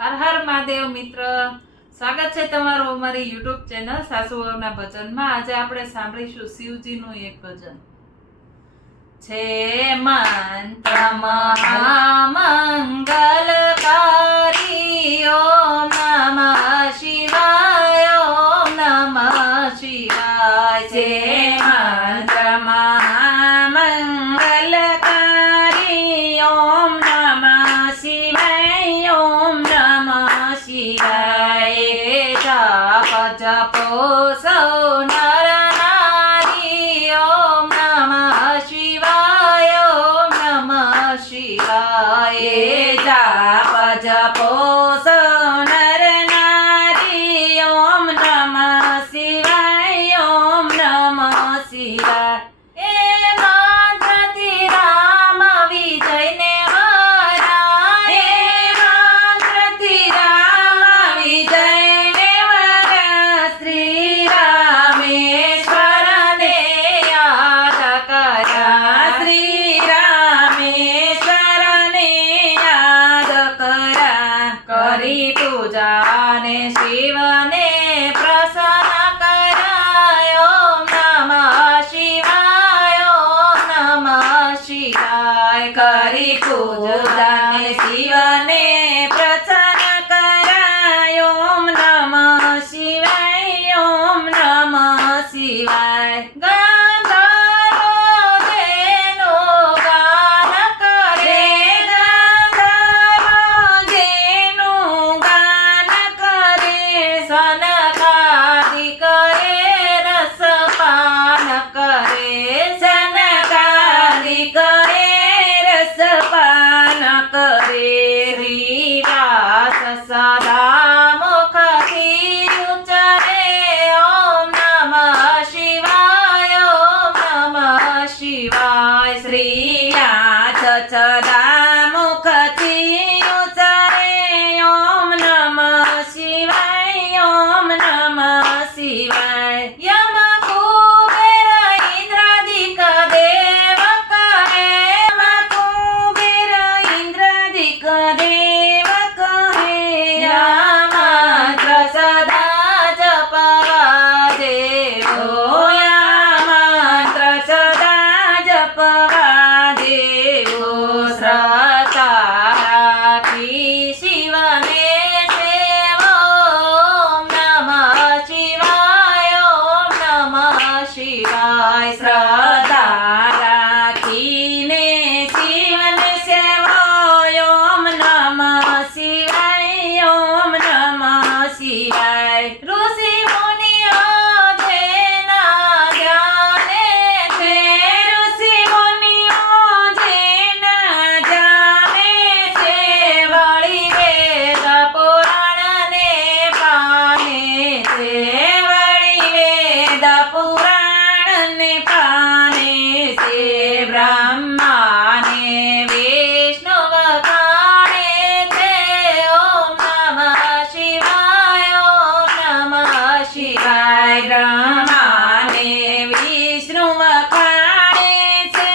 હર હર મહાદેવ મિત્ર, સ્વાગત છે તમારું અમારી યુટ્યુબ ચેનલ સાસુઓના ભજનમાં। આજે આપણે સાંભળીશું શિવજીનું એક ભજન છે। મંત્ર મહામંગલકારી ઓમ નમઃ શિવાય, ઓમ નમઃ શિવાય છે। મંત્ર મહામંગલકારી ઓમ નમઃ શિવાય, ઓમ નમઃ શિવાય। જપ જપો સૌ નર નારી, ઓમ નમઃ શિવાય, ઓમ નમઃ શિવાય। જપ જપો સૌ નર નારી, ઓમ નમઃ શિવાય, ઓમ નમઃ શિવાય। એ મંત્રથી રામ વિજયને વરાય, એ મંત્રથી રામ વિજયને વરાય। શ્રી રામેશ્વરને યાદ કર્યા, શ્રી રામેશ્વરને યાદ કર્યા। કરી પૂજાને શિવને પ્રસન્ન કર્યા, ઓમ નમઃ શિવાય, ઓમ નમઃ શિવાય। કરી પૂજાને શિવને પ્રસન્ન કર્યા, ઓમ નમઃ શિવાય, ઓમ નમઃ શિવાય। ગંધર્વો જેનું ગાન કરે, ગંધર્વો જેનું ગાન કરે। સનકાદિક એ રસપાન કરે, સનકાદિક એ રસપાન કરે। શ્રીવાસ સદા મુખથી ઉચ્ચરે, ઓમ નમઃ શિવાય, ઓમ નમઃ શિવાય। શ્રીવાસ સદા મુખથી ઉચ્ચરે, ઓમ નમઃ શિવાય, ઓમ નમઃ શિવાય। યમ કુબેર ઇન્દ્રાદિક દેવ કહે, યમ કુબેર ઇન્દ્રાદિક દેવ કહે। યમ મંત્ર સદા જપવા દેવો, યમ મંત્ર સદા જપવા દેવો। શ્રદ્ધા રાખી શિવને સેવો, ઓમ નમઃ શિવાય, ઓમ નમઃ શિવાય। શ્રદ્ધા રાખીને શિવને સેવો, ઓમ નમઃ શિવાય, ઓમ નમઃ શિવાય। ઋષિ મુનિઓ જેના ધ્યાને છે, ઋષિ મુનિઓ જેના ધ્યાને છે। વળી વેદ પુરાણને પાને છે, વળી વેદ પુરાણને પાને છે। બ્રહ્માને વિષ્ણુ વખાણે છે, ઓમ નમઃ શિવાય, ઓમ નમઃ શિવાય। બ્રહ્માને વિષ્ણુ વખાણે છે,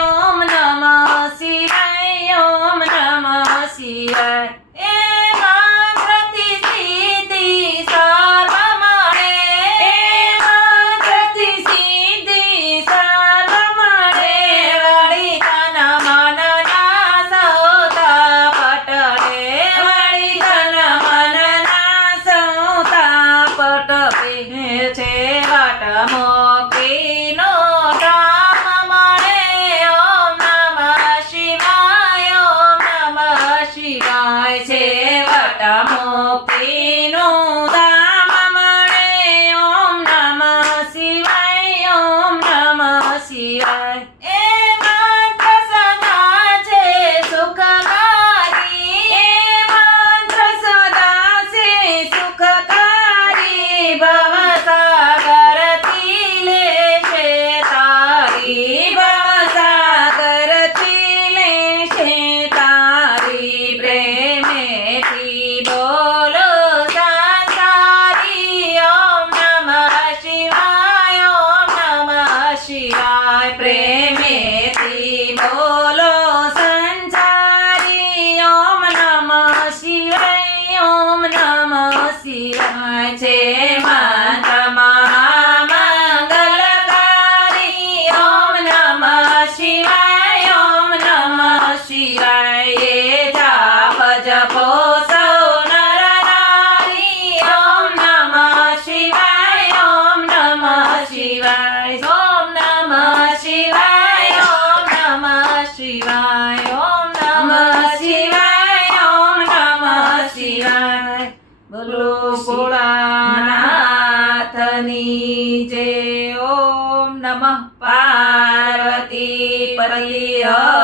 ઓમ નમઃ શિવાય, ઓમ નમઃ શિવાય। એ મંત્રથી સિદ્ધિ સર્વ મળે, એ મંત્રથી સિદ્ધિ સર્વ મળે। વળી તન મનના સૌ તાપ ટળે, વળી તન મનના સૌ તાપ ટળે છે। વટ મોક્ષીનો ધામ મળે, ઓમ નમઃ શિવાય, ઓમ નમઃ શિવાય છે। વટ મોક્ષીનું ધામ મળે, ઓમ નમઃ શિવાય, ઓમ નમઃ શિવાય। એ મંત્ર સદા છે સુખકારી, એ મંત્ર સદા છે સુખકારી। ભવસાગરથી લેશે તારી, ભવસાગરથી લેશે તારી। પ્રેમેથી બોલ નાથની જય. ઓમ નમઃ પાર્વતી પતિ હર